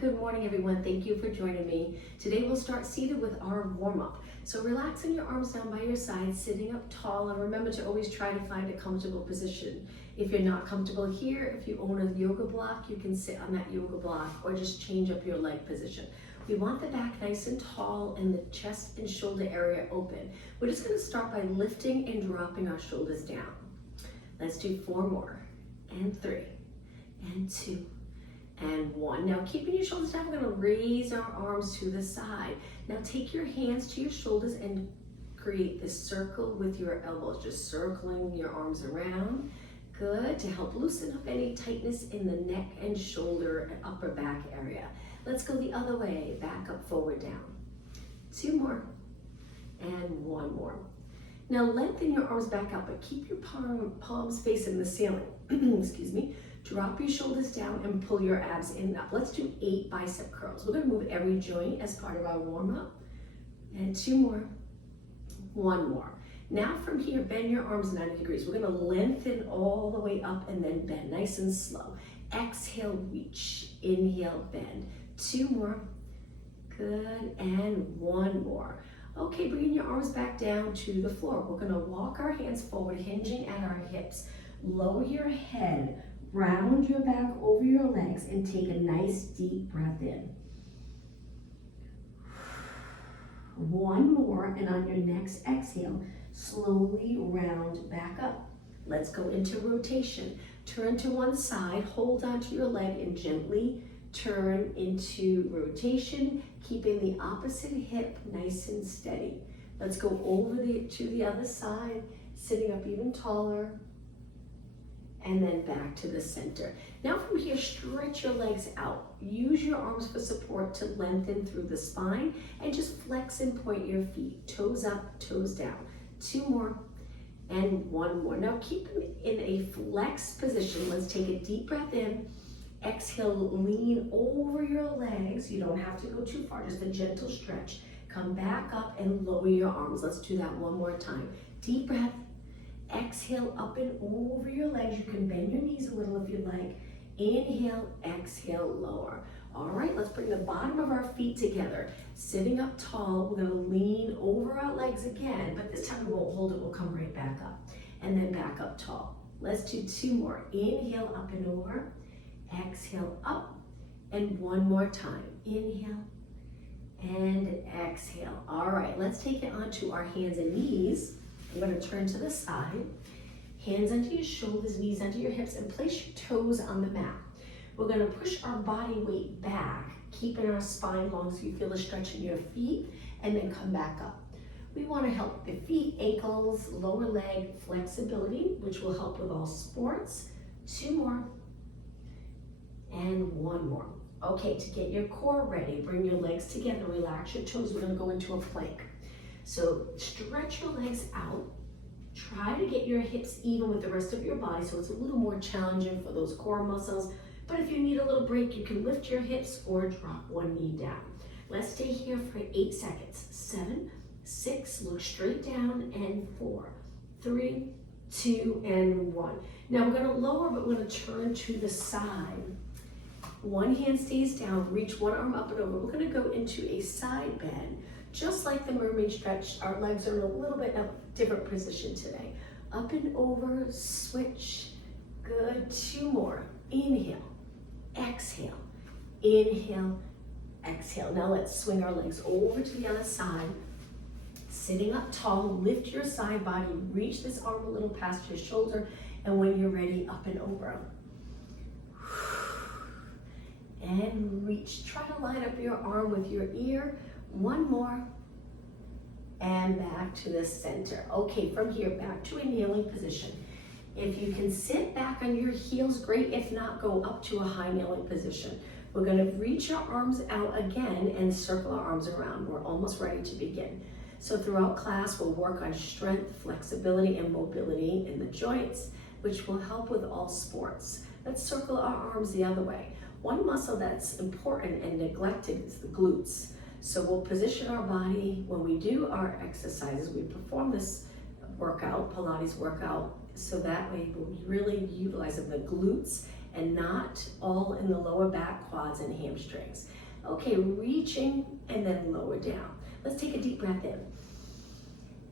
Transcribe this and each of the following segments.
good morning everyone. Thank you for joining me. Today we'll start seated with our warm-up. So relaxing your arms down by your side, sitting up tall, and remember to always try to find a comfortable position. If you're not comfortable here, if you own a yoga block, you can sit on that yoga block or just change up your leg position. We want the back nice and tall and the chest and shoulder area open. We're just going to start by lifting and dropping our shoulders down. Let's do 4 more, and 3, and 2, and 1. Now keeping your shoulders down, we're going to raise our arms to the side. Now take your hands to your shoulders and create this circle with your elbows, just circling your arms around. Good, to help loosen up any tightness in the neck and shoulder and upper back area. Let's go the other way, back up, forward, down. 2 more, and 1 more. Now lengthen your arms back up, but keep your palms facing the ceiling. Excuse me. Drop your shoulders down and pull your abs in and up. Let's do 8 bicep curls. We're going to move every joint as part of our warm-up. And 2 more, 1 more. Now from here, bend your arms 90 degrees. We're going to lengthen all the way up and then bend, nice and slow. Exhale, reach. Inhale, bend. 2 more. Good, and 1 more. Okay, bringing your arms back down to the floor. We're going to walk our hands forward, hinging at our hips. Lower your head. Round your back over your legs and take a nice deep breath in. 1 more, and on your next exhale, slowly round back up. Let's go into rotation. Turn to one side, hold onto your leg and gently turn into rotation, keeping the opposite hip nice and steady. Let's go over to the other side, sitting up even taller. And then back to the center. Now from here, stretch your legs out. Use your arms for support to lengthen through the spine and just flex and point your feet. Toes up, toes down. 2 more and 1 more. Now keep them in a flexed position. Let's take a deep breath in. Exhale, lean over your legs. You don't have to go too far, just a gentle stretch. Come back up and lower your arms. Let's do that one more time. Deep breath. Exhale up and over your legs. You can bend your knees a little if you like. Inhale, exhale, lower. All right, let's bring the bottom of our feet together. Sitting up tall, we're gonna lean over our legs again, but this time we won't hold it, we'll come right back up. And then back up tall. Let's do 2 more. Inhale, up and over. Exhale, up. And 1 more time. Inhale and exhale. All right, let's take it onto our hands and knees. I'm going to turn to the side, hands under your shoulders, knees under your hips, and place your toes on the mat. We're going to push our body weight back, keeping our spine long so you feel a stretch in your feet, and then come back up. We want to help the feet, ankles, lower leg flexibility, which will help with all sports. 2 more, and 1 more. Okay, to get your core ready, bring your legs together, relax your toes. We're going to go into a plank. So stretch your legs out. Try to get your hips even with the rest of your body so it's a little more challenging for those core muscles. But if you need a little break, you can lift your hips or drop one knee down. Let's stay here for 8 seconds. 7, 6, look straight down, and 4, 3, 2, and 1. Now we're gonna lower, but we're gonna turn to the side. One hand stays down, reach one arm up and over. We're gonna go into a side bend. Just like the mermaid stretch, our legs are in a little bit of a different position today. Up and over, switch. Good, 2 more. Inhale, exhale, inhale, exhale. Now let's swing our legs over to the other side. Sitting up tall, lift your side body, reach this arm a little past your shoulder, and when you're ready, up and over. And reach, try to line up your arm with your ear. 1 more, and back to the center. Okay, from here, back to a kneeling position. If you can sit back on your heels, great. If not, go up to a high kneeling position. We're gonna reach our arms out again and circle our arms around. We're almost ready to begin. So throughout class, we'll work on strength, flexibility, and mobility in the joints, which will help with all sports. Let's circle our arms the other way. One muscle that's important and neglected is the glutes. So we'll position our body when we do our exercises. We perform this workout, Pilates workout, so that way we'll be really utilizing the glutes and not all in the lower back, quads, and hamstrings. Okay, reaching and then lower down. Let's take a deep breath in.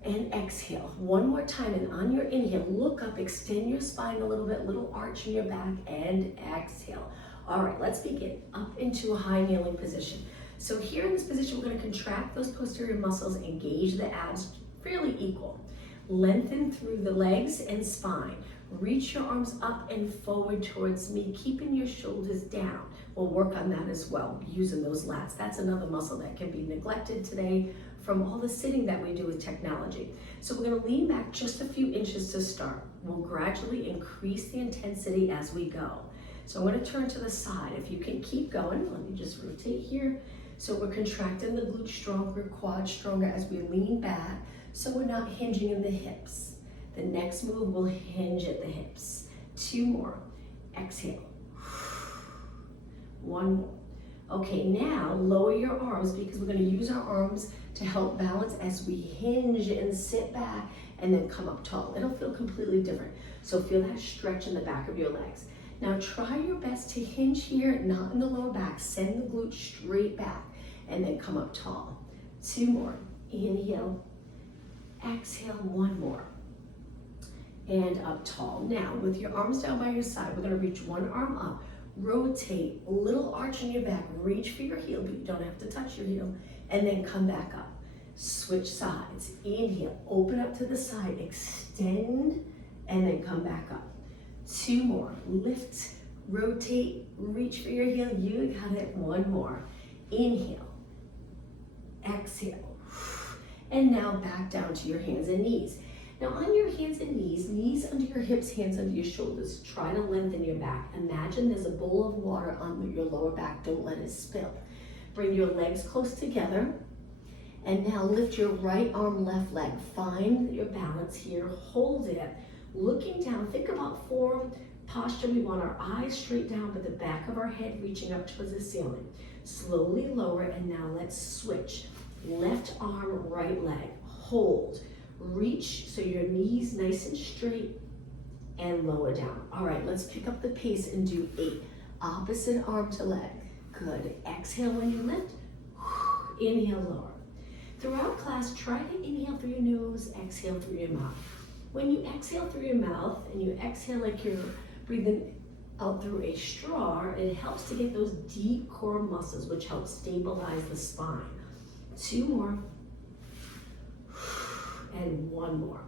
And exhale. One more time, and on your inhale, look up, extend your spine a little bit, little arch in your back, and exhale. All right, let's begin. Up into a high kneeling position. So here in this position, we're gonna contract those posterior muscles, engage the abs, fairly equal. Lengthen through the legs and spine. Reach your arms up and forward towards me, keeping your shoulders down. We'll work on that as well, using those lats. That's another muscle that can be neglected today from all the sitting that we do with technology. So we're gonna lean back just a few inches to start. We'll gradually increase the intensity as we go. So I'm gonna turn to the side. If you can keep going, let me just rotate here. So we're contracting the glutes stronger, quads stronger as we lean back, so we're not hinging in the hips. The next move will hinge at the hips. 2 more. Exhale. 1 more. Okay, now lower your arms because we're going to use our arms to help balance as we hinge and sit back and then come up tall. It'll feel completely different. So feel that stretch in the back of your legs. Now try your best to hinge here, not in the lower back. Send the glutes straight back and then come up tall. 2 more. Inhale. Exhale. 1 more. And up tall. Now with your arms down by your side, we're going to reach one arm up. Rotate, a little arch in your back, reach for your heel, but you don't have to touch your heel, and then come back up. Switch sides, inhale, open up to the side, extend, and then come back up. 2 more, lift, rotate, reach for your heel, you got it. 1 more, inhale, exhale, and now back down to your hands and knees. Now on your hands and knees under your hips, hands under your shoulders, try to lengthen your back. Imagine there's a bowl of water on your lower back, don't let it spill. Bring your legs close together, and now lift your right arm, left leg. Find your balance here, hold it, looking down. Think about form, posture. We want our eyes straight down, but the back of our head reaching up towards the ceiling. Slowly lower, and now let's switch. Left arm, right leg, hold. Reach so your knees nice and straight and lower down. All right, let's pick up the pace and do 8. Opposite arm to leg. Good. Exhale when you lift. Inhale, lower. Throughout class, try to inhale through your nose, exhale through your mouth. When you exhale through your mouth and you exhale like you're breathing out through a straw, it helps to get those deep core muscles, which help stabilize the spine. 2 more. And 1 more.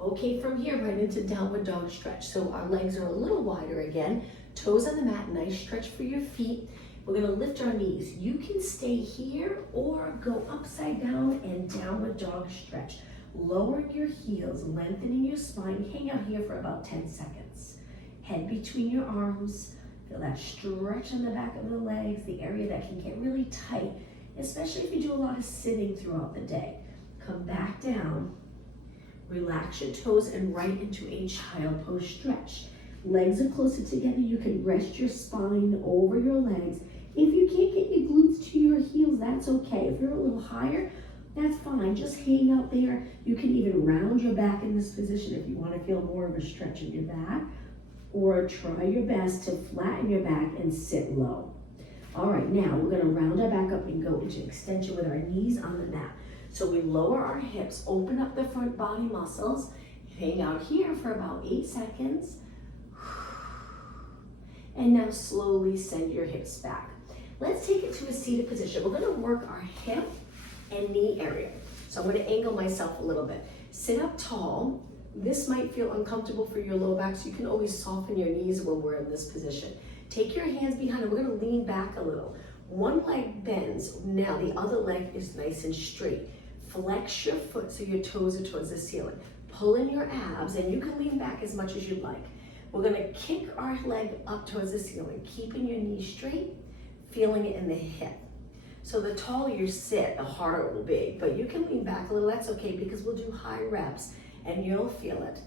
Okay, from here right into downward dog stretch. So our legs are a little wider again. Toes on the mat, nice stretch for your feet. We're gonna lift our knees. You can stay here or go upside down and downward dog stretch. Lower your heels, lengthening your spine. Hang out here for about 10 seconds. Head between your arms. Feel that stretch in the back of the legs, the area that can get really tight, especially if you do a lot of sitting throughout the day. Come back down, relax your toes and right into a child pose stretch. Legs are closer together. You can rest your spine over your legs. If you can't get your glutes to your heels, that's okay. If you're a little higher, that's fine. Just hang out there. You can even round your back in this position if you want to feel more of a stretch in your back, or try your best to flatten your back and sit low. All right, now we're going to round our back up and go into extension with our knees on the mat. So we lower our hips, open up the front body muscles, hang out here for about 8 seconds. And now slowly send your hips back. Let's take it to a seated position. We're gonna work our hip and knee area. So I'm gonna angle myself a little bit. Sit up tall. This might feel uncomfortable for your low back, so you can always soften your knees when we're in this position. Take your hands behind, and we're gonna lean back a little. One leg bends, now the other leg is nice and straight. Flex your foot so your toes are towards the ceiling. Pull in your abs, and you can lean back as much as you'd like. We're gonna kick our leg up towards the ceiling, keeping your knee straight, feeling it in the hip. So the taller you sit, the harder it will be, but you can lean back a little, that's okay, because we'll do high reps and you'll feel it.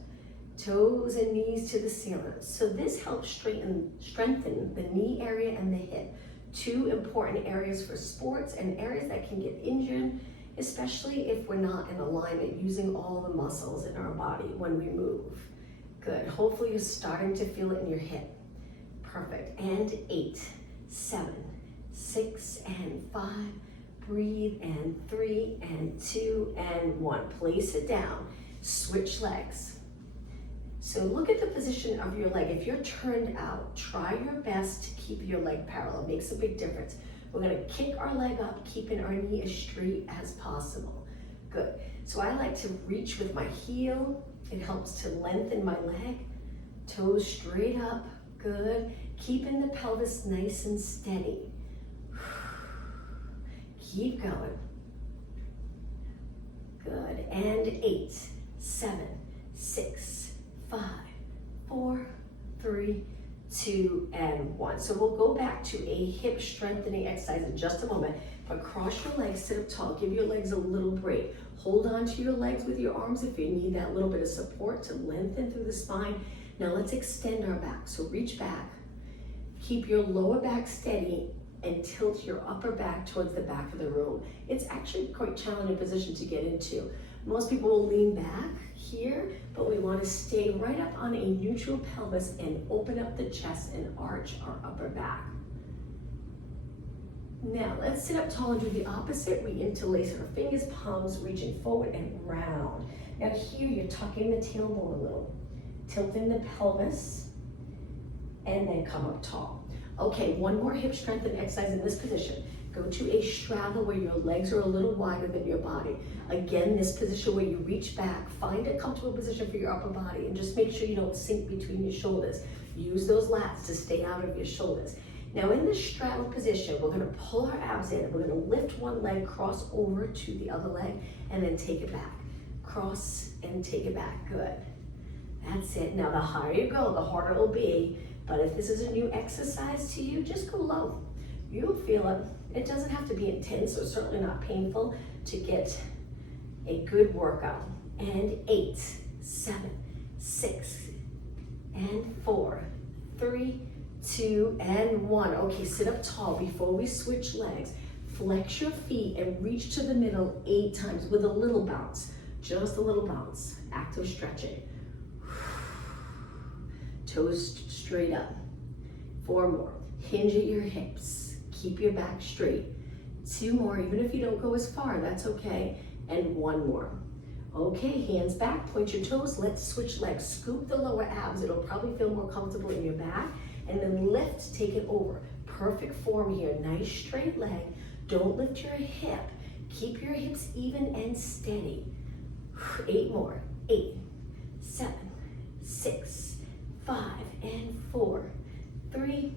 Toes and knees to the ceiling. So this helps strengthen the knee area and the hip. 2 important areas for sports and areas that can get injured, especially if we're not in alignment, using all the muscles in our body when we move. Good, hopefully you're starting to feel it in your hip. Perfect. And 8, 7, 6, and 5. Breathe, and 3, and 2, and 1. Place it down. Switch legs. So look at the position of your leg. If you're turned out, try your best to keep your leg parallel. It makes a big difference. We're gonna kick our leg up, keeping our knee as straight as possible. Good. So I like to reach with my heel. It helps to lengthen my leg. Toes straight up. Good. Keeping the pelvis nice and steady. Keep going. Good. And 8, 7, 6, 5, 4, 3, 2, and 1. So we'll go back to a hip strengthening exercise in just a moment, but cross your legs, sit up tall, give your legs a little break. Hold on to your legs with your arms if you need that little bit of support to lengthen through the spine. Now let's extend our back. So reach back, keep your lower back steady, and tilt your upper back towards the back of the room. It's actually quite a challenging position to get into. Most people will lean back here, but we want to stay right up on a neutral pelvis and open up the chest and arch our upper back. Now let's sit up tall and do the opposite. We interlace our fingers, palms reaching forward and round. Now here you're tucking the tailbone a little, tilting the pelvis, and then come up tall. Okay, one more hip strengthening exercise in this position. Go to a straddle where your legs are a little wider than your body. Again, this position where you reach back, find a comfortable position for your upper body and just make sure you don't sink between your shoulders. Use those lats to stay out of your shoulders. Now in this straddle position, we're gonna pull our abs in. We're gonna lift one leg, cross over to the other leg, and then take it back. Cross and take it back, good. That's it. Now the higher you go, the harder it'll be. But if this is a new exercise to you, just go low. You'll feel it. It doesn't have to be intense or certainly not painful to get a good workout. And 8, 7, 6, and 4, 3, 2, and 1. Okay, sit up tall before we switch legs. Flex your feet and reach to the middle 8 times with a little bounce. Just a little bounce. Active stretching. Toes straight up. 4 more. Hinge at your hips. Keep your back straight. 2 more, even if you don't go as far, that's okay. And 1 more. Okay, hands back, point your toes. Let's switch legs. Scoop the lower abs. It'll probably feel more comfortable in your back. And then lift, take it over. Perfect form here. Nice straight leg. Don't lift your hip. Keep your hips even and steady. 8 more. 8, 7, 6, 5, and 4, 3,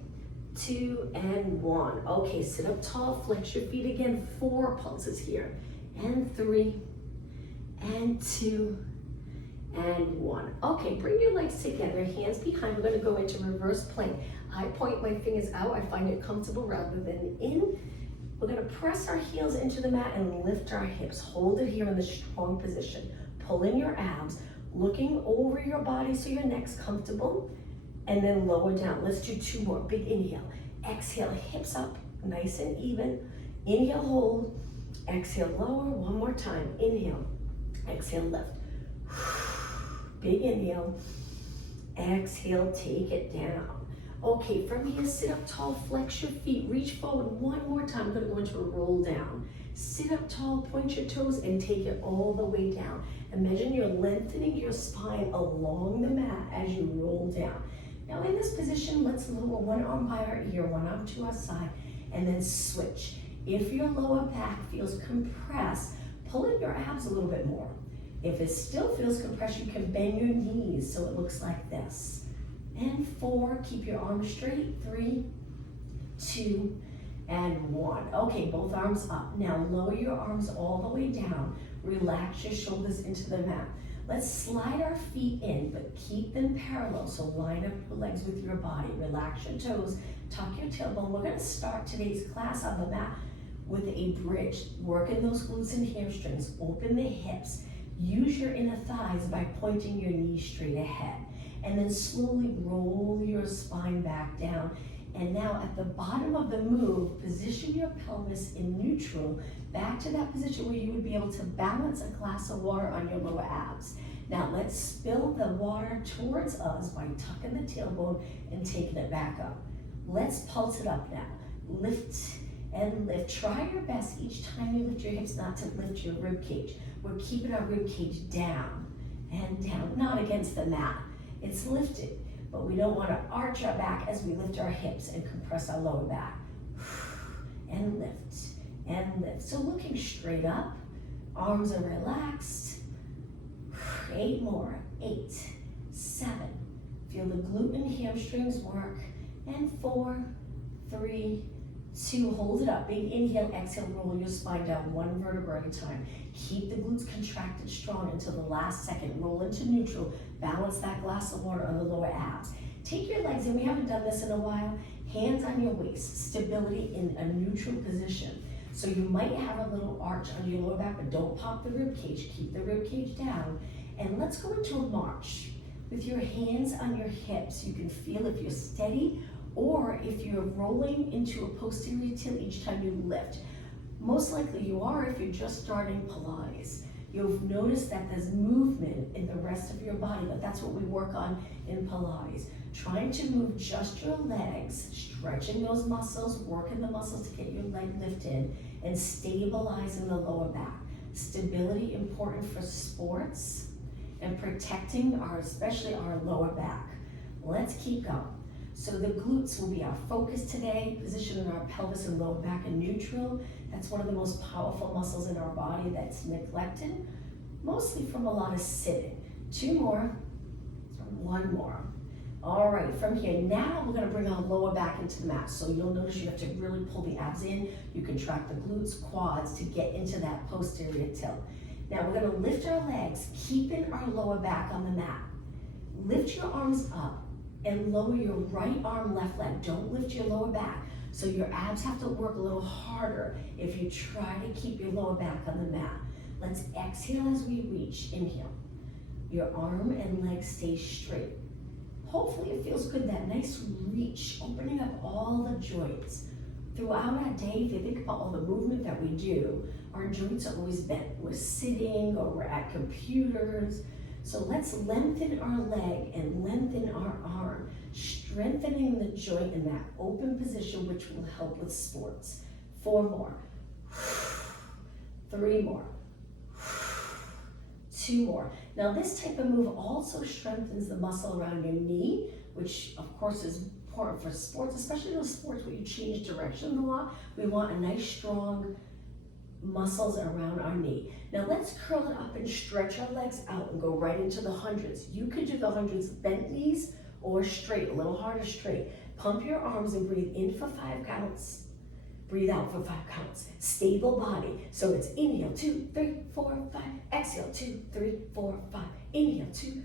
2, and 1. Okay, sit up tall, flex your feet again. 4 pulses here. And 3, and 2, and 1. Okay, bring your legs together, hands behind. We're gonna go into reverse plank. I point my fingers out. I find it comfortable rather than in. We're gonna press our heels into the mat and lift our hips. Hold it here in the strong position. Pull in your abs, looking over your body so your neck's comfortable, and then lower down. Let's do 2 more. Big inhale. Exhale, hips up, nice and even. Inhale, hold. Exhale, lower. 1 more time. Inhale. Exhale, lift. Big inhale. Exhale, take it down. Okay, from here, sit up tall, flex your feet, reach forward 1 more time. I'm gonna go into a roll down. Sit up tall, point your toes, and take it all the way down. Imagine you're lengthening your spine along the mat as you roll down. Now in this position, let's lower 1 arm by our ear, 1 arm to our side, and then switch. If your lower back feels compressed, pull in your abs a little bit more. If it still feels compressed, you can bend your knees so it looks like this. And 4, keep your arms straight. 3, 2, and 1. Okay, both arms up. Now lower your arms all the way down. Relax your shoulders into the mat. Let's slide our feet in, but keep them parallel. So line up your legs with your body. Relax your toes, tuck your tailbone. We're gonna start today's class on the mat with a bridge. Working those glutes and hamstrings. Open the hips. Use your inner thighs by pointing your knees straight ahead. And then slowly roll your spine back down. And now at the bottom of the move, position your pelvis in neutral, back to that position where you would be able to balance a glass of water on your lower abs. Now let's spill the water towards us by tucking the tailbone and taking it back up. Let's pulse it up now. Lift and lift. Try your best each time you lift your hips not to lift your rib cage. We're keeping our rib cage down and down, not against the mat. It's lifted, but we don't want to arch our back as we lift our hips and compress our lower back. And lift and lift. So looking straight up, arms are relaxed. 8 more, 8, 7. Feel the glute and hamstrings work. And 4, 3, 2, hold it up. Big inhale, exhale, roll your spine down 1 vertebra at a time. Keep the glutes contracted strong until the last second. Roll into neutral. Balance that glass of water on the lower abs. Take your legs, and we haven't done this in a while, hands on your waist, stability in a neutral position. So you might have a little arch under your lower back, but don't pop the rib cage. Keep the rib cage down. And let's go into a march. With your hands on your hips, you can feel if you're steady or if you're rolling into a posterior tilt each time you lift. Most likely you are if you're just starting Pilates. You'll notice that there's movement in the rest of your body, but that's what we work on in Pilates. Trying to move just your legs, stretching those muscles, working the muscles to get your leg lifted, and stabilizing the lower back. Stability important for sports and protecting especially our lower back. Let's keep going. So the glutes will be our focus today, positioning our pelvis and lower back in neutral. That's one of the most powerful muscles in our body that's neglected, mostly from a lot of sitting. 2 more, 1 more. All right, from here, now we're gonna bring our lower back into the mat. So you'll notice you have to really pull the abs in. You contract the glutes, quads to get into that posterior tilt. Now we're gonna lift our legs, keeping our lower back on the mat. Lift your arms up and lower your right arm, left leg. Don't lift your lower back. So your abs have to work a little harder if you try to keep your lower back on the mat. Let's exhale as we reach. Inhale. Your arm and leg stay straight. Hopefully it feels good, that nice reach, opening up all the joints. Throughout our day, if you think about all the movement that we do, our joints are always bent. We're sitting or we're at computers. So let's lengthen our leg and lengthen our arm, strengthening the joint in that open position, which will help with sports. 4 more, 3 more, 2 more. Now this type of move also strengthens the muscle around your knee, which of course is important for sports, especially those sports where you change direction a lot. We want a nice strong muscles around our knee. Now let's curl it up and stretch our legs out and go right into the hundreds. You could do the hundreds bent knees or straight, a little harder straight. Pump your arms and breathe in for 5 counts. Breathe out for 5 counts. Stable body. So it's inhale, 2, 3, 4, 5. Exhale, 2, 3, 4, 5. Inhale, 2,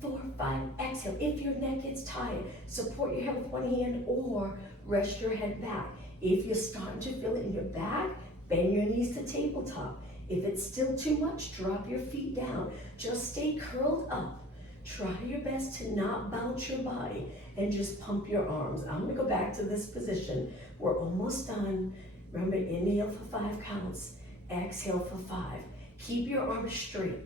4, 5. Exhale. If your neck gets tired, support your head with one hand or rest your head back. If you're starting to feel it in your back, bend your knees to tabletop. If it's still too much, drop your feet down. Just stay curled up. Try your best to not bounce your body and just pump your arms. I'm gonna go back to this position. We're almost done. Remember, inhale for 5 counts. Exhale for 5. Keep your arms straight.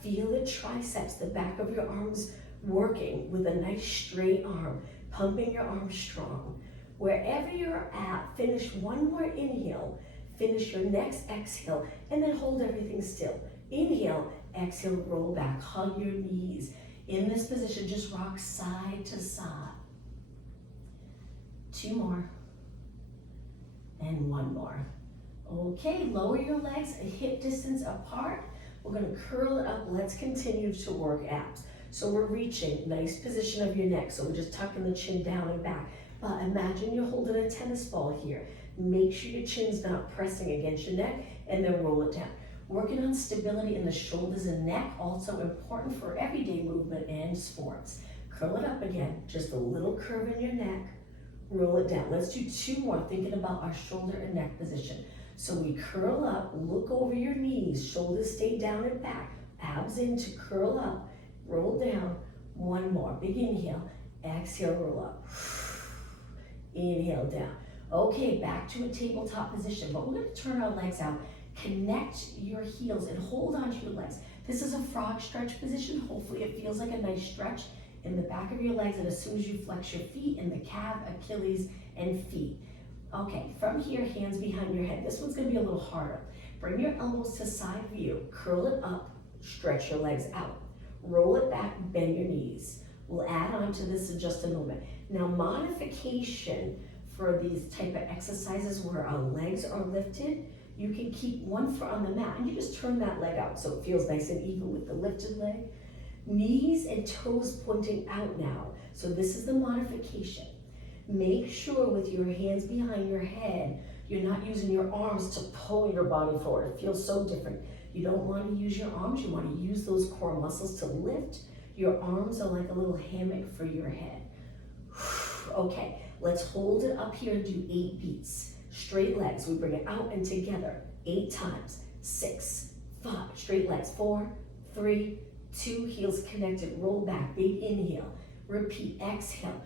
Feel the triceps, the back of your arms working with a nice straight arm, pumping your arms strong. Wherever you're at, finish 1 more inhale. Finish your next exhale, and then hold everything still. Inhale, exhale, roll back, hug your knees. In this position, just rock side to side. 2 more, and 1 more. Okay, lower your legs a hip distance apart. We're gonna curl it up. Let's continue to work abs. So we're reaching, nice position of your neck. So we're just tucking the chin down and back. But imagine you're holding a tennis ball here. Make sure your chin's not pressing against your neck, and then roll it down. Working on stability in the shoulders and neck, also important for everyday movement and sports. Curl it up again, just a little curve in your neck, roll it down. Let's do 2 more, thinking about our shoulder and neck position. So we curl up, look over your knees, shoulders stay down and back, abs in to curl up, roll down. 1 more, big inhale, exhale, roll up. Inhale down. Okay, back to a tabletop position, but we're gonna turn our legs out. Connect your heels and hold onto your legs. This is a frog stretch position. Hopefully it feels like a nice stretch in the back of your legs, and as soon as you flex your feet in the calf, Achilles, and feet. Okay, from here, hands behind your head. This one's gonna be a little harder. Bring your elbows to side view, curl it up, stretch your legs out. Roll it back, bend your knees. We'll add on to this in just a moment. Now, modification for these type of exercises where our legs are lifted, you can keep one foot on the mat and you just turn that leg out so it feels nice and even with the lifted leg. Knees and toes pointing out now. So this is the modification. Make sure with your hands behind your head, you're not using your arms to pull your body forward. It feels so different. You don't want to use your arms, you want to use those core muscles to lift. Your arms are like a little hammock for your head. Okay, let's hold it up here and do 8 beats. Straight legs, we bring it out and together. 8 times. 6, 5, straight legs. 4, 3, 2, heels connected, roll back, big inhale. Repeat, exhale.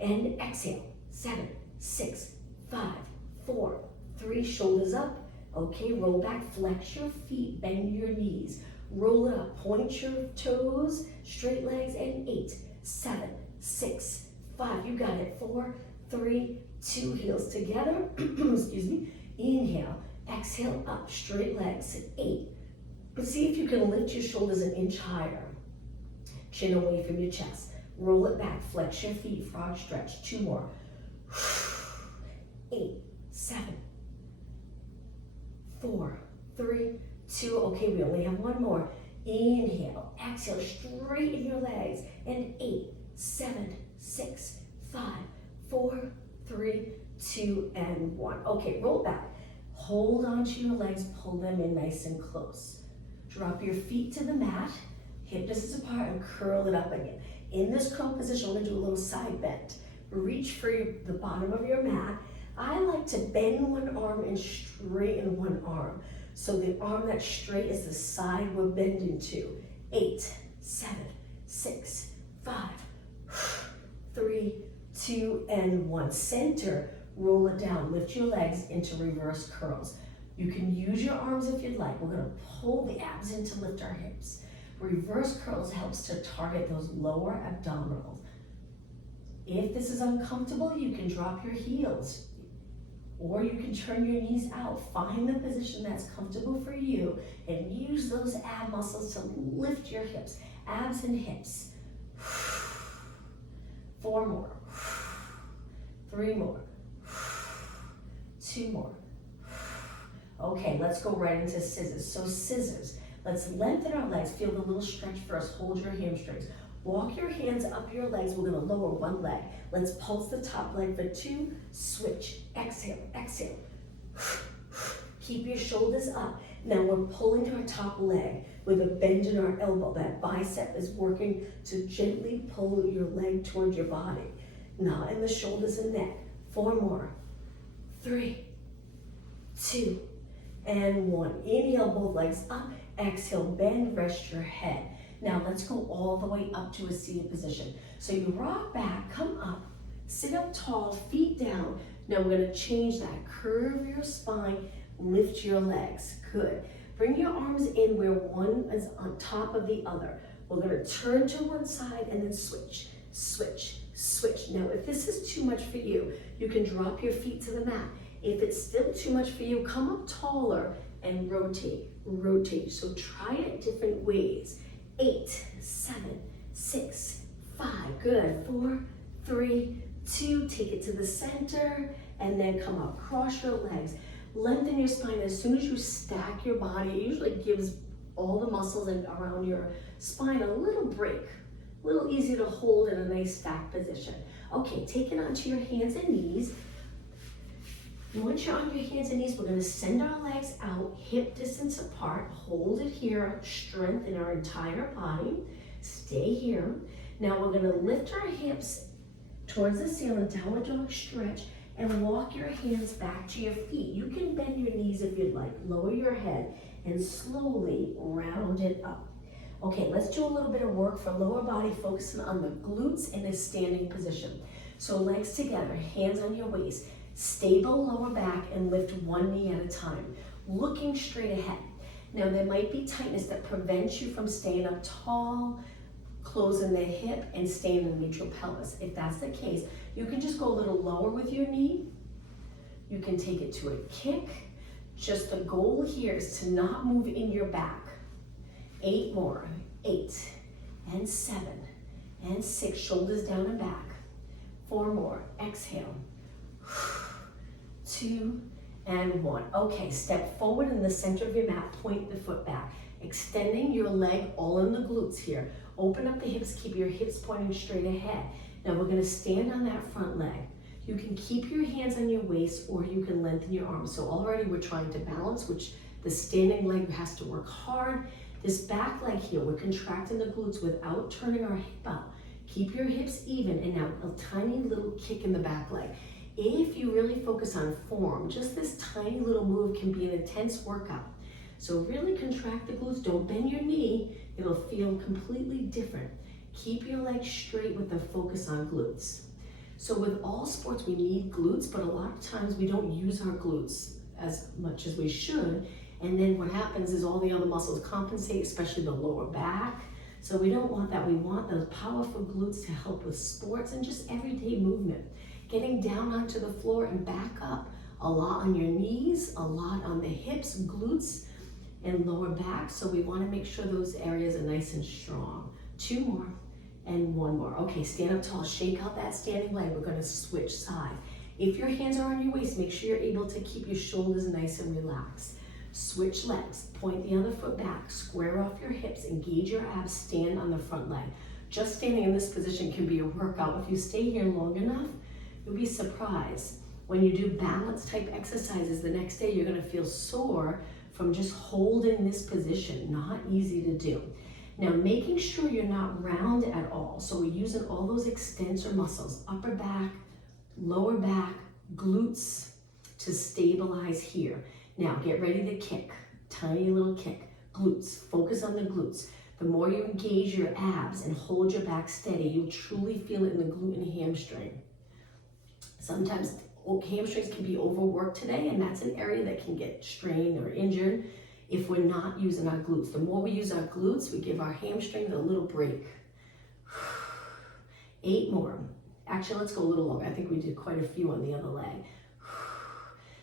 And exhale. 7, 6, 5, 4, 3, shoulders up. Okay, roll back, flex your feet, bend your knees. Roll it up, point your toes, straight legs, and 8, 7, 6, 5. You got it. 4, 3, 2, heels together. Excuse me. Inhale, exhale up, straight legs. 8. See if you can lift your shoulders an inch higher. Chin away from your chest. Roll it back, flex your feet, frog stretch. 2 more. 8, 7, 4, 3, 2. Okay, we only have 1 more. Inhale, exhale, straighten your legs. And 8, 7, 6, 5, 4, 3, 2, and 1. Okay, roll back. Hold on to your legs, pull them in nice and close. Drop your feet to the mat, hip distance apart, and curl it up again. In this curl position, we're gonna do a little side bend. Reach for the bottom of your mat. I like to bend one arm and straighten one arm. So the arm that's straight is the side we're bending to. 8, 7, 6, 5, 3, 2, and 1. Center, roll it down. Lift your legs into reverse curls. You can use your arms if you'd like. We're gonna pull the abs in to lift our hips. Reverse curls helps to target those lower abdominals. If this is uncomfortable, you can drop your heels or you can turn your knees out. Find the position that's comfortable for you and use those ab muscles to lift your hips, abs and hips. 4 more, 3 more, 2 more. Okay, let's go right into scissors. So scissors, let's lengthen our legs. Feel the little stretch first. Hold your hamstrings. Walk your hands up your legs. We're gonna lower one leg. Let's pulse the top leg for 2. Switch, exhale, exhale. Keep your shoulders up. Now we're pulling our top leg with a bend in our elbow. That bicep is working to gently pull your leg towards your body. Now in the shoulders and neck. 4 more, 3, 2, and 1. Inhale, both legs up. Exhale, bend, rest your head. Now let's go all the way up to a seated position. So you rock back, come up, sit up tall, feet down. Now we're gonna change that. Curve your spine, lift your legs. Good. Bring your arms in where one is on top of the other. We're gonna turn to one side and then switch, switch, switch. Now if this is too much for you, you can drop your feet to the mat. If it's still too much for you, come up taller and rotate, rotate. So try it different ways. 8, 7, 6, 5, good. 4, 3, 2, take it to the center and then come up. Cross your legs, lengthen your spine. As soon as you stack your body, it usually gives all the muscles around your spine a little break, a little easier to hold in a nice stacked position. Okay, take it onto your hands and knees. Once you're on your hands and knees, we're gonna send our legs out, hip distance apart, hold it here, strengthen our entire body, stay here. Now we're gonna lift our hips towards the ceiling, downward dog stretch, and walk your hands back to your feet. You can bend your knees if you'd like, lower your head, and slowly round it up. Okay, let's do a little bit of work for lower body, focusing on the glutes in a standing position. So legs together, hands on your waist. Stable lower back and lift one knee at a time, looking straight ahead. Now there might be tightness that prevents you from staying up tall closing the hip and staying in the neutral pelvis. If that's the case, you can just go a little lower with your knee. You can take it to a kick. Just the goal here is to not move in your back. 8 more, 8 and 7 and 6, shoulders down and back. 4 more, exhale. 2 and 1. Okay, step forward in the center of your mat, point the foot back. Extending your leg all in the glutes here. Open up the hips, keep your hips pointing straight ahead. Now we're gonna stand on that front leg. You can keep your hands on your waist or you can lengthen your arms. So already we're trying to balance, which the standing leg has to work hard. This back leg here, we're contracting the glutes without turning our hip out. Keep your hips even, and now a tiny little kick in the back leg. If you really focus on form, just this tiny little move can be an intense workout. So really contract the glutes, don't bend your knee, it'll feel completely different. Keep your legs straight with the focus on glutes. So with all sports, we need glutes, but a lot of times we don't use our glutes as much as we should. And then what happens is all the other muscles compensate, especially the lower back. So we don't want that. We want those powerful glutes to help with sports and just everyday movement. Getting down onto the floor and back up, a lot on your knees, a lot on the hips, glutes, and lower back. So we want to make sure those areas are nice and strong. 2 more and 1 more. Okay, stand up tall, shake out that standing leg. We're going to switch sides. If your hands are on your waist, make sure you're able to keep your shoulders nice and relaxed. Switch legs, point the other foot back, square off your hips, engage your abs, stand on the front leg. Just standing in this position can be a workout. If you stay here long enough, you'll be surprised. When you do balance type exercises, the next day you're gonna feel sore from just holding this position. Not easy to do. Now, making sure you're not round at all. So we're using all those extensor muscles, upper back, lower back, glutes to stabilize here. Now, get ready to kick. Tiny little kick. Glutes. Focus on the glutes. The more you engage your abs and hold your back steady, you'll truly feel it in the glute and hamstring. Sometimes hamstrings can be overworked today, and that's an area that can get strained or injured if we're not using our glutes. The more we use our glutes, we give our hamstrings a little break. 8 more. Actually, let's go a little longer. I think we did quite a few on the other leg.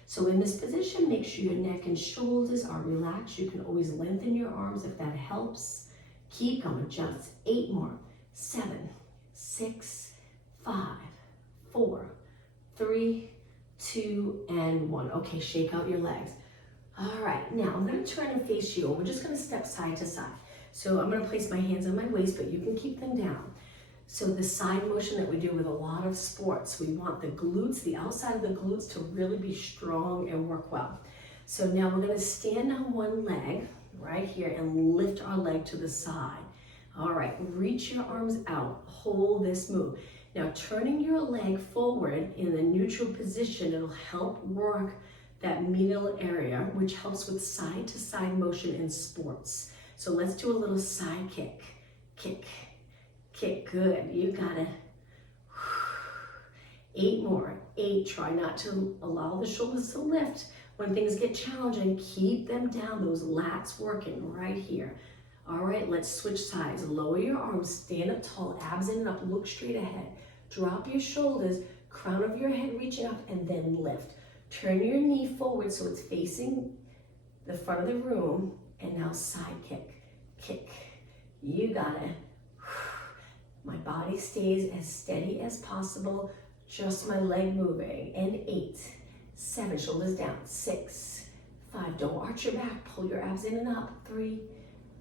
So in this position, make sure your neck and shoulders are relaxed. You can always lengthen your arms if that helps. Keep going, just 8 more. 7, 6, 5, 4, 3, 2, and 1. Okay, shake out your legs. All right, now I'm gonna turn and face you. We're just gonna step side to side. So I'm gonna place my hands on my waist, but you can keep them down. So the side motion that we do with a lot of sports, we want the glutes, the outside of the glutes to really be strong and work well. So now we're gonna stand on one leg right here and lift our leg to the side. All right, reach your arms out, hold this move. Now turning your leg forward in a neutral position, it'll help work that middle area, which helps with side to side motion in sports. So let's do a little side kick, kick, kick, good, you got it. 8 more, 8, try not to allow the shoulders to lift. When things get challenging, keep them down, those lats working right here. All right, let's switch sides. Lower your arms, stand up tall, abs in and up, look straight ahead. Drop your shoulders, crown of your head reaching up, and then lift. Turn your knee forward so it's facing the front of the room, and now side kick, kick. You got it. My body stays as steady as possible, just my leg moving. And 8, 7, shoulders down, 6, 5, don't arch your back, pull your abs in and up, 3,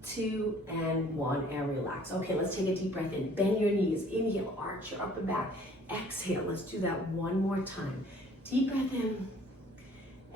2, and 1, and relax. Okay, let's take a deep breath in. Bend your knees, inhale, arch your upper back. Exhale, let's do that one more time. Deep breath in,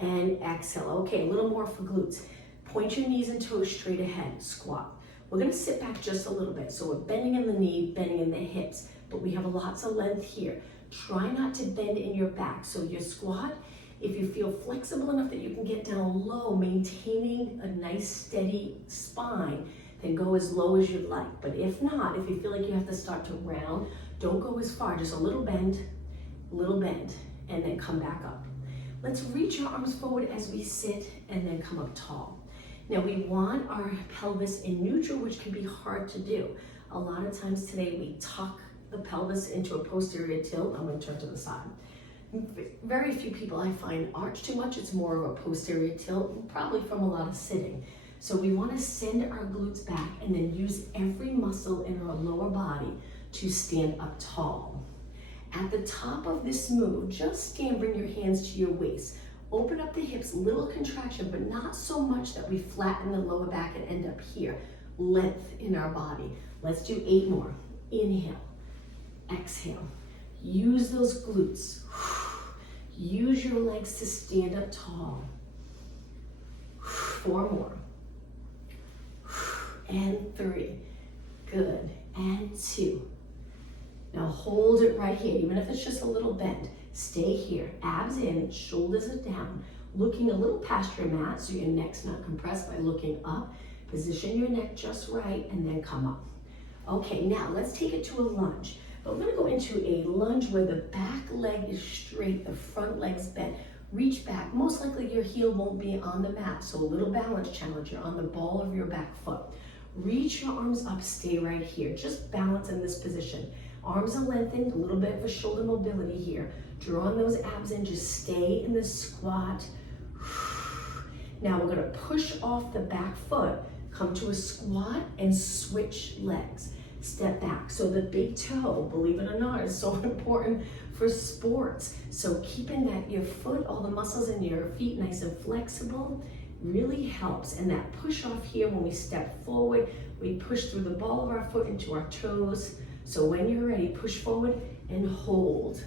and exhale. Okay, a little more for glutes. Point your knees and toes straight ahead, squat. We're gonna sit back just a little bit. So we're bending in the knee, bending in the hips, but we have lots of length here. Try not to bend in your back. So your squat, if you feel flexible enough that you can get down low, maintaining a nice steady spine, then go as low as you'd like. But if not, if you feel like you have to start to round, don't go as far, just a little bend, and then come back up. Let's reach our arms forward as we sit and then come up tall. Now we want our pelvis in neutral, which can be hard to do. A lot of times today we tuck the pelvis into a posterior tilt. I'm going to turn to the side. Very few people I find arch too much. It's more of a posterior tilt, probably from a lot of sitting. So we want to send our glutes back and then use every muscle in our lower body to stand up tall. At the top of this move, just stand, bring your hands to your waist. Open up the hips, little contraction, but not so much that we flatten the lower back and end up here. Length in our body. Let's do 8 more. Inhale, exhale. Use those glutes. Use your legs to stand up tall. 4 more. And 3. Good. And 2. Now hold it right here, even if it's just a little bend. Stay here, abs in, shoulders are down, looking a little past your mat so your neck's not compressed by looking up. Position your neck just right and then come up. Okay, now let's take it to a lunge. But we're gonna go into a lunge where the back leg is straight, the front leg's bent. Reach back, most likely your heel won't be on the mat, so a little balance challenge. You're on the ball of your back foot. Reach your arms up, stay right here. Just balance in this position. Arms are lengthened, a little bit of a shoulder mobility here. Drawing those abs in, just stay in this squat. Now we're gonna push off the back foot, come to a squat and switch legs. Step back. So the big toe, believe it or not, is so important for sports. So keeping that your foot, all the muscles in your feet nice and flexible really helps. And that push off here, when we step forward, we push through the ball of our foot into our toes. So when you're ready, push forward and hold.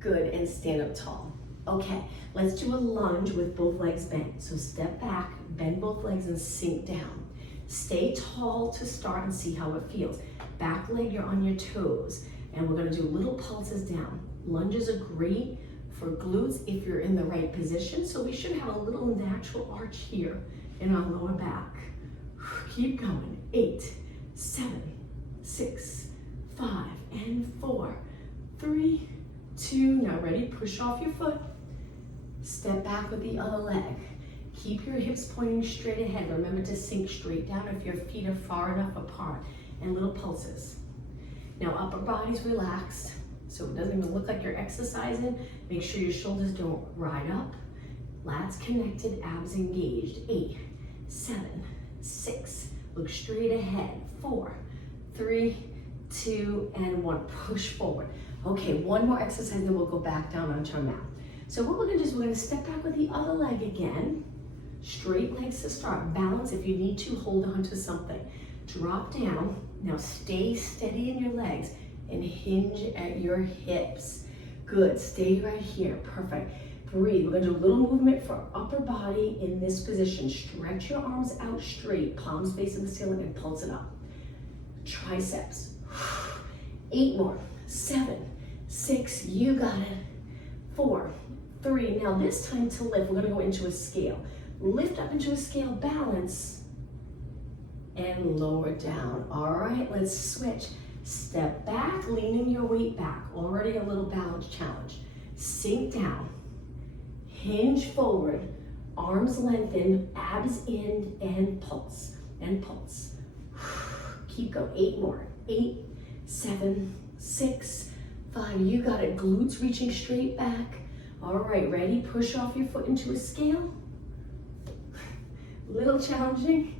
Good, and stand up tall. Okay, let's do a lunge with both legs bent. So step back, bend both legs and sink down. Stay tall to start and see how it feels. Back leg, you're on your toes. And we're gonna do little pulses down. Lunges are great for glutes if you're in the right position. So we should have a little natural arch here in our lower back. Keep going. 8, 7, 6, 5, and 4, 3, 2. Now ready, push off your foot. Step back with the other leg. Keep your hips pointing straight ahead. Remember to sink straight down if your feet are far enough apart. And little pulses. Now upper body's relaxed, so it doesn't even look like you're exercising. Make sure your shoulders don't ride up. Lats connected, abs engaged. 8, 7, 6. Look straight ahead. 4, 3, 2, and 1. Push forward. Okay, one more exercise, then we'll go back down onto our mat. So what we're gonna do is we're gonna step back with the other leg again. Straight legs to start. Balance. If you need to, hold on to something. Drop down. Now stay steady in your legs and hinge at your hips. Good, stay right here, perfect. Breathe, we're gonna do a little movement for upper body in this position. Stretch your arms out straight, palms facing the ceiling and pulse it up. Triceps. 8 more, 7, 6, you got it. 4, 3, now this time to lift, we're gonna go into a scale. Lift up into a scale, balance, and lower down. All right, let's switch. Step back, leaning your weight back. Already a little balance challenge. Sink down, hinge forward, arms lengthen, abs in, and pulse, and pulse. Keep going, 8 more. 8, 7, 6, 5, you got it. Glutes reaching straight back. All right, ready? Push off your foot into a scale. Little challenging.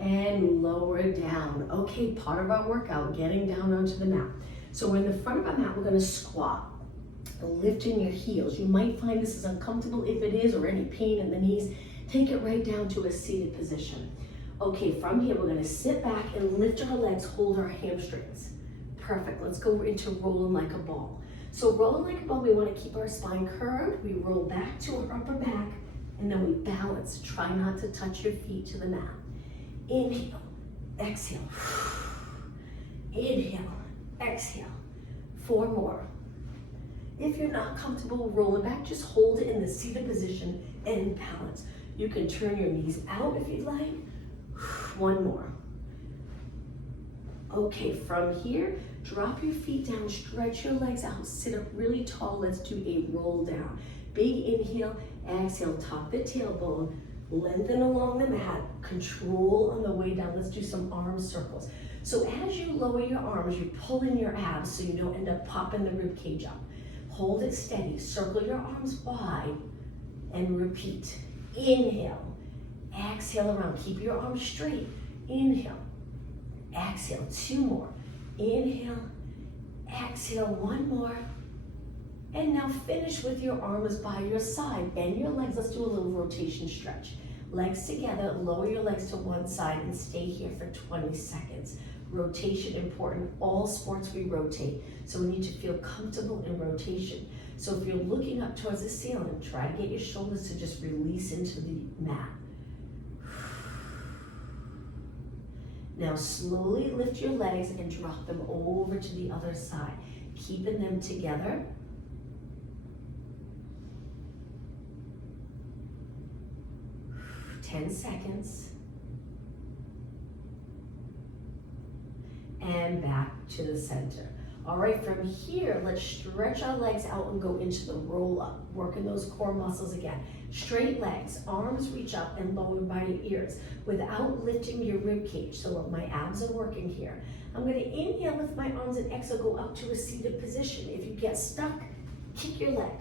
And lower down. Okay, part of our workout, getting down onto the mat. So we're in the front of our mat, we're gonna squat. Lifting your heels. You might find this is uncomfortable. If it is, or any pain in the knees, take it right down to a seated position. Okay, from here, we're gonna sit back and lift our legs, hold our hamstrings. Perfect, let's go into rolling like a ball. So rolling like a ball, we wanna keep our spine curved. We roll back to our upper back, and then we balance. Try not to touch your feet to the mat. Inhale, exhale. Inhale, exhale. 4 more. If you're not comfortable rolling back, just hold it in the seated position and balance. You can turn your knees out if you'd like. 1 more. Okay, from here, drop your feet down, stretch your legs out, sit up really tall. Let's do a roll down. Big inhale, exhale, tuck the tailbone, Lengthen along the mat, control on the way down. Let's do some arm circles. So as you lower your arms, you pull in your abs so you don't end up popping the rib cage up. Hold it steady, circle your arms wide, and repeat. Inhale, exhale around, keep your arms straight. Inhale, exhale, 2 more. Inhale, exhale, 1 more. And now finish with your arms by your side. Bend your legs. Let's do a little rotation stretch. Legs together, lower your legs to one side and stay here for 20 seconds. Rotation important. All sports we rotate. So we need to feel comfortable in rotation. So if you're looking up towards the ceiling, try to get your shoulders to just release into the mat. Now slowly lift your legs and drop them over to the other side, keeping them together. Ten seconds. And back to the center. All right, from here, let's stretch our legs out and go into the roll up, working those core muscles again. Straight legs, arms reach up and lower by your ears without lifting your rib cage. So my abs are working here. I'm gonna inhale, lift my arms, and exhale, go up to a seated position. If you get stuck, kick your leg.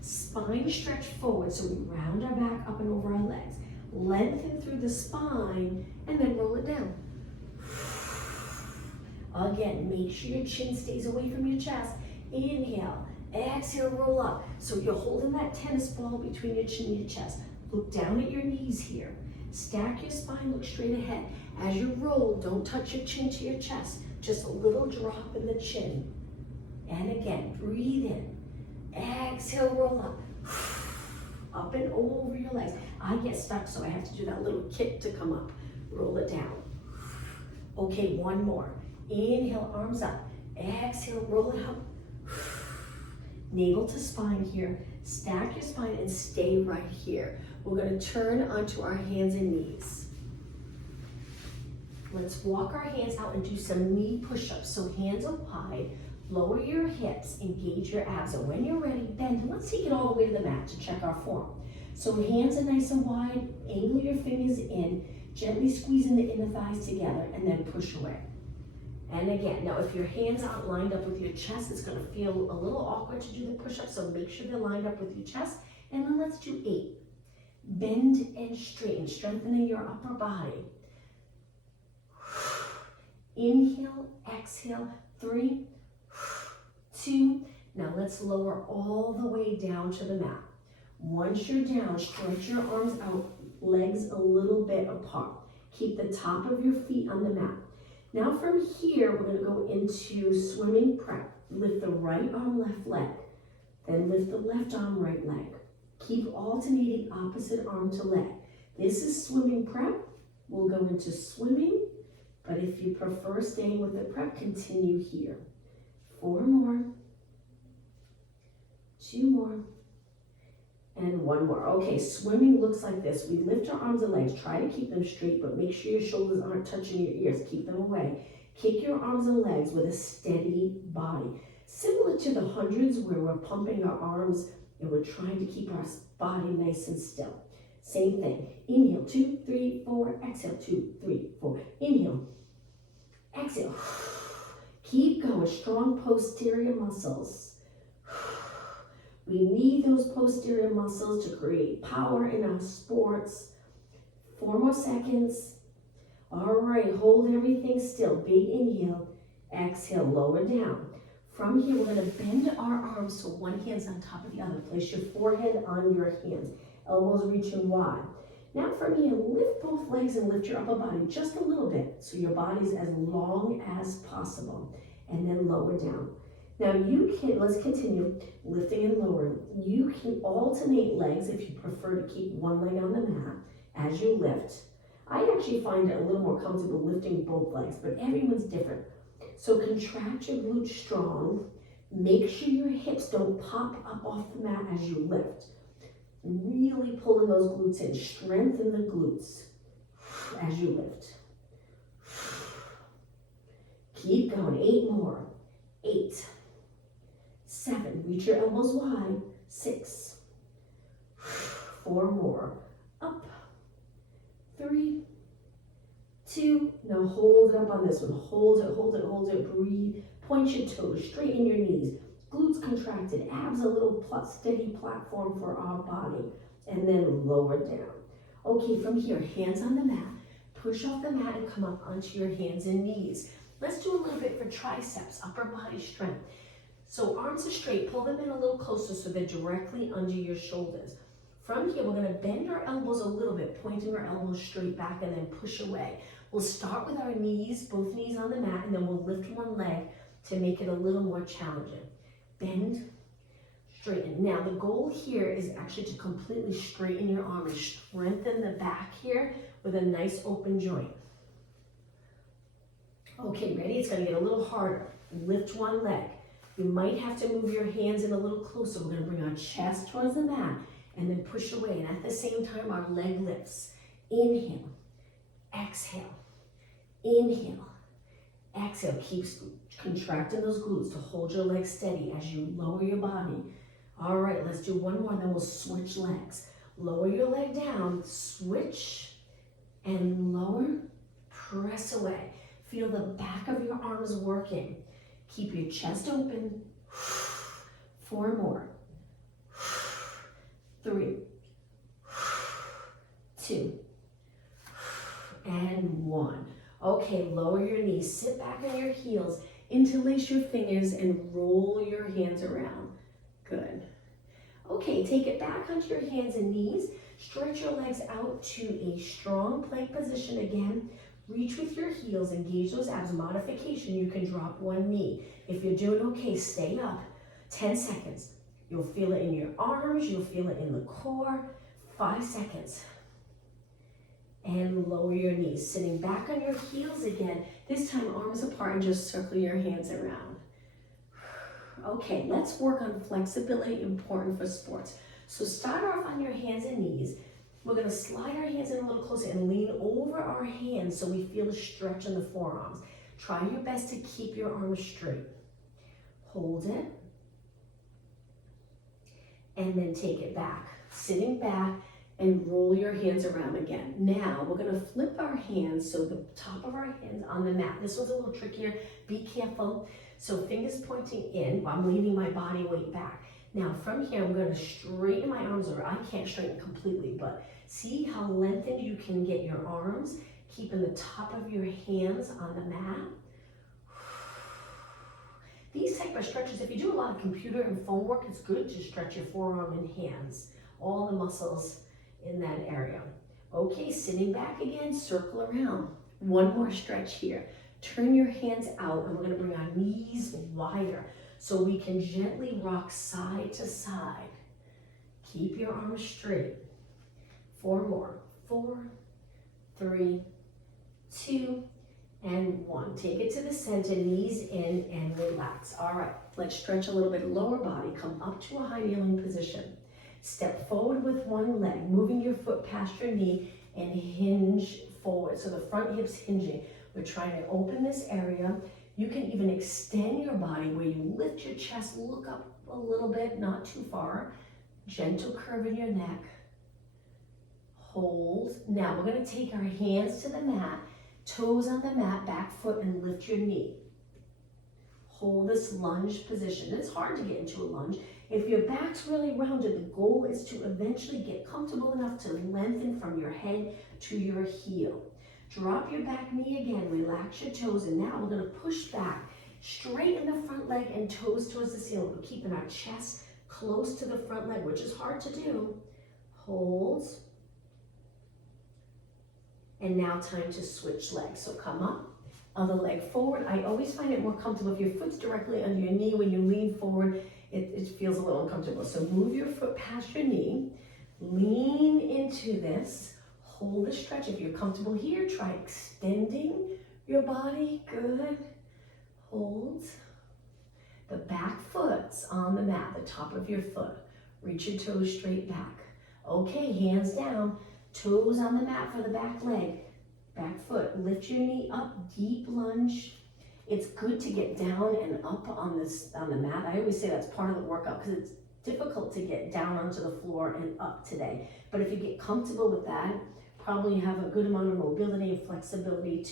Spine stretch forward, so we round our back up and over our legs. Lengthen through the spine, and then roll it down. Again, make sure your chin stays away from your chest. Inhale, exhale, roll up. So you're holding that tennis ball between your chin and your chest. Look down at your knees here. Stack your spine, look straight ahead. As you roll, don't touch your chin to your chest. Just a little drop in the chin. And again, breathe in. Exhale, roll up. Up and over your legs. I get stuck, so I have to do that little kick to come up. Roll it down. Okay, 1 more. Inhale, arms up. Exhale, roll it up. Navel to spine here. Stack your spine and stay right here. We're going to turn onto our hands and knees. Let's walk our hands out and do some knee push-ups. So hands are wide. Lower your hips, engage your abs. And when you're ready, bend. And let's take it all the way to the mat to check our form. So hands are nice and wide. Angle your fingers in. Gently squeezing the inner thighs together and then push away. And again, now if your hands aren't lined up with your chest, it's gonna feel a little awkward to do the push-up, so make sure they're lined up with your chest. And then let's do 8. Bend and straighten, strengthening your upper body. Inhale, exhale, 3, 2. Now let's lower all the way down to the mat. Once you're down, stretch your arms out, legs a little bit apart. Keep the top of your feet on the mat. Now from here, we're gonna go into swimming prep. Lift the right arm, left leg. Then lift the left arm, right leg. Keep alternating opposite arm to leg. This is swimming prep. We'll go into swimming, but if you prefer staying with the prep, continue here. 4 more. 2 more. And 1 more. Okay, swimming looks like this. We lift our arms and legs. Try to keep them straight, but make sure your shoulders aren't touching your ears. Keep them away. Kick your arms and legs with a steady body. Similar to the hundreds where we're pumping our arms and we're trying to keep our body nice and still. Same thing. Inhale, 2, 3, 4. Exhale, 2, 3, 4. Inhale. Exhale. Keep going. Strong posterior muscles. We need those posterior muscles to create power in our sports. 4 more seconds. All right, hold everything still. Big inhale, exhale, lower down. From here, we're gonna bend our arms so one hand's on top of the other. Place your forehead on your hands, elbows reaching wide. Now from here, lift both legs and lift your upper body just a little bit so your body's as long as possible. And then lower down. Now you can, let's continue lifting and lowering. You can alternate legs if you prefer to keep one leg on the mat as you lift. I actually find it a little more comfortable lifting both legs, but everyone's different. So contract your glutes strong. Make sure your hips don't pop up off the mat as you lift. Really pulling those glutes in. Strengthen the glutes as you lift. Keep going. 8 more. 8. 7, reach your elbows wide. 6, 4 more. Up, 3, 2, now hold it up on this one. Hold it, hold it, hold it, breathe. Point your toes, straighten your knees. Glutes contracted, abs a little steady platform for our body. And then lower down. Okay, from here, hands on the mat. Push off the mat and come up onto your hands and knees. Let's do a little bit for triceps, upper body strength. So arms are straight, pull them in a little closer so they're directly under your shoulders. From here, we're gonna bend our elbows a little bit, pointing our elbows straight back and then push away. We'll start with our knees, both knees on the mat, and then we'll lift one leg to make it a little more challenging. Bend, straighten. Now the goal here is actually to completely straighten your arm and strengthen the back here with a nice open joint. Okay, ready? It's gonna get a little harder. Lift one leg. You might have to move your hands in a little closer. We're gonna bring our chest towards the mat and then push away. And at the same time, our leg lifts. Inhale, exhale, inhale, exhale. Keep contracting those glutes to hold your legs steady as you lower your body. All right, let's do one more, then we'll switch legs. Lower your leg down, switch, and lower, press away. Feel the back of your arms working. Keep your chest open. 4 more. 3, 2, and 1. Okay, lower your knees, sit back on your heels, interlace your fingers, and roll your hands around. Good. Okay, take it back onto your hands and knees. Stretch your legs out to a strong plank position again. Reach with your heels, engage those abs. Modification, you can drop one knee. If you're doing okay, stay up. 10 seconds. You'll feel it in your arms, you'll feel it in the core. 5 seconds. And lower your knees. Sitting back on your heels again. This time, arms apart and just circle your hands around. Okay, let's work on flexibility, important for sports. So start off on your hands and knees. We're gonna slide our hands in a little closer and lean over our hands so we feel a stretch in the forearms. Try your best to keep your arms straight. Hold it. And then take it back. Sitting back and roll your hands around again. Now, we're gonna flip our hands so the top of our hands on the mat. This one's a little trickier, be careful. So fingers pointing in while I'm leaning my body weight back. Now from here, I'm gonna straighten my arms over. I can't straighten completely, but see how lengthened you can get your arms, keeping the top of your hands on the mat. These type of stretches, if you do a lot of computer and phone work, it's good to stretch your forearm and hands, all the muscles in that area. Okay, sitting back again, circle around. One more stretch here. Turn your hands out and we're gonna bring our knees wider so we can gently rock side to side. Keep your arms straight. 4 more. 4, 3, 2, and 1. Take it to the center, knees in and relax. All right, let's stretch a little bit lower body. Come up to a high kneeling position. Step forward with one leg, moving your foot past your knee and hinge forward. So the front hip's hinging. We're trying to open this area. You can even extend your body where you lift your chest, look up a little bit, not too far. Gentle curve in your neck. Hold. Now we're gonna take our hands to the mat, toes on the mat, back foot, and lift your knee. Hold this lunge position. It's hard to get into a lunge. If your back's really rounded, the goal is to eventually get comfortable enough to lengthen from your head to your heel. Drop your back knee again, relax your toes, and now we're gonna push back, straighten the front leg and toes towards the ceiling. We're keeping our chest close to the front leg, which is hard to do. Hold. And now time to switch legs. So come up, other leg forward. I always find it more comfortable if your foot's directly under your knee. When you lean forward, it feels a little uncomfortable. So move your foot past your knee, lean into this. Hold the stretch. If you're comfortable here, try extending your body. Good. Hold. The back foot's on the mat, the top of your foot. Reach your toes straight back. Okay, hands down, toes on the mat for the back leg. Back foot, lift your knee up, deep lunge. It's good to get down and up on the mat. I always say that's part of the workout because it's difficult to get down onto the floor and up today. But if you get comfortable with that, probably have a good amount of mobility and flexibility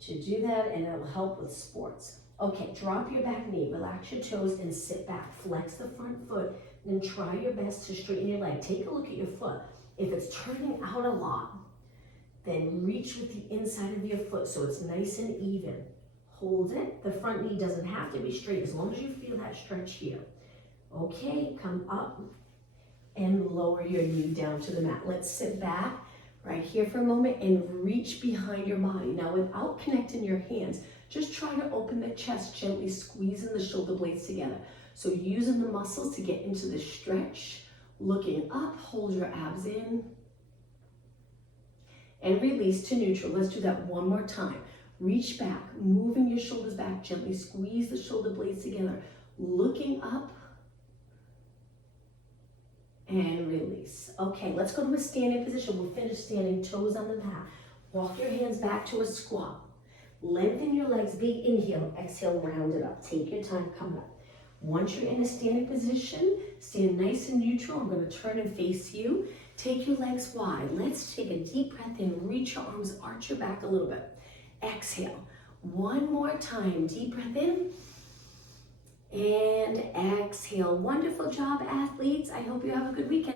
to do that, and it will help with sports. Okay, drop your back knee, relax your toes, and sit back. Flex the front foot, then try your best to straighten your leg. Take a look at your foot. If it's turning out a lot, then reach with the inside of your foot so it's nice and even. Hold it. The front knee doesn't have to be straight as long as you feel that stretch here. Okay, come up and lower your knee down to the mat. Let's sit back right here for a moment and reach behind your body. Now, without connecting your hands, just try to open the chest, gently squeezing the shoulder blades together. So using the muscles to get into the stretch, looking up, hold your abs in, and release to neutral. Let's do that one more time. Reach back, moving your shoulders back, gently squeeze the shoulder blades together, looking up, and release. Okay, let's go to a standing position. We'll finish standing, toes on the mat. Walk your hands back to a squat. Lengthen your legs, big inhale, exhale, round it up. Take your time, come up. Once you're in a standing position, stand nice and neutral. I'm going to turn and face you. Take your legs wide. Let's take a deep breath in. Reach your arms, arch your back a little bit. Exhale. One more time. Deep breath in. And exhale. Wonderful job, athletes. I hope you have a good weekend.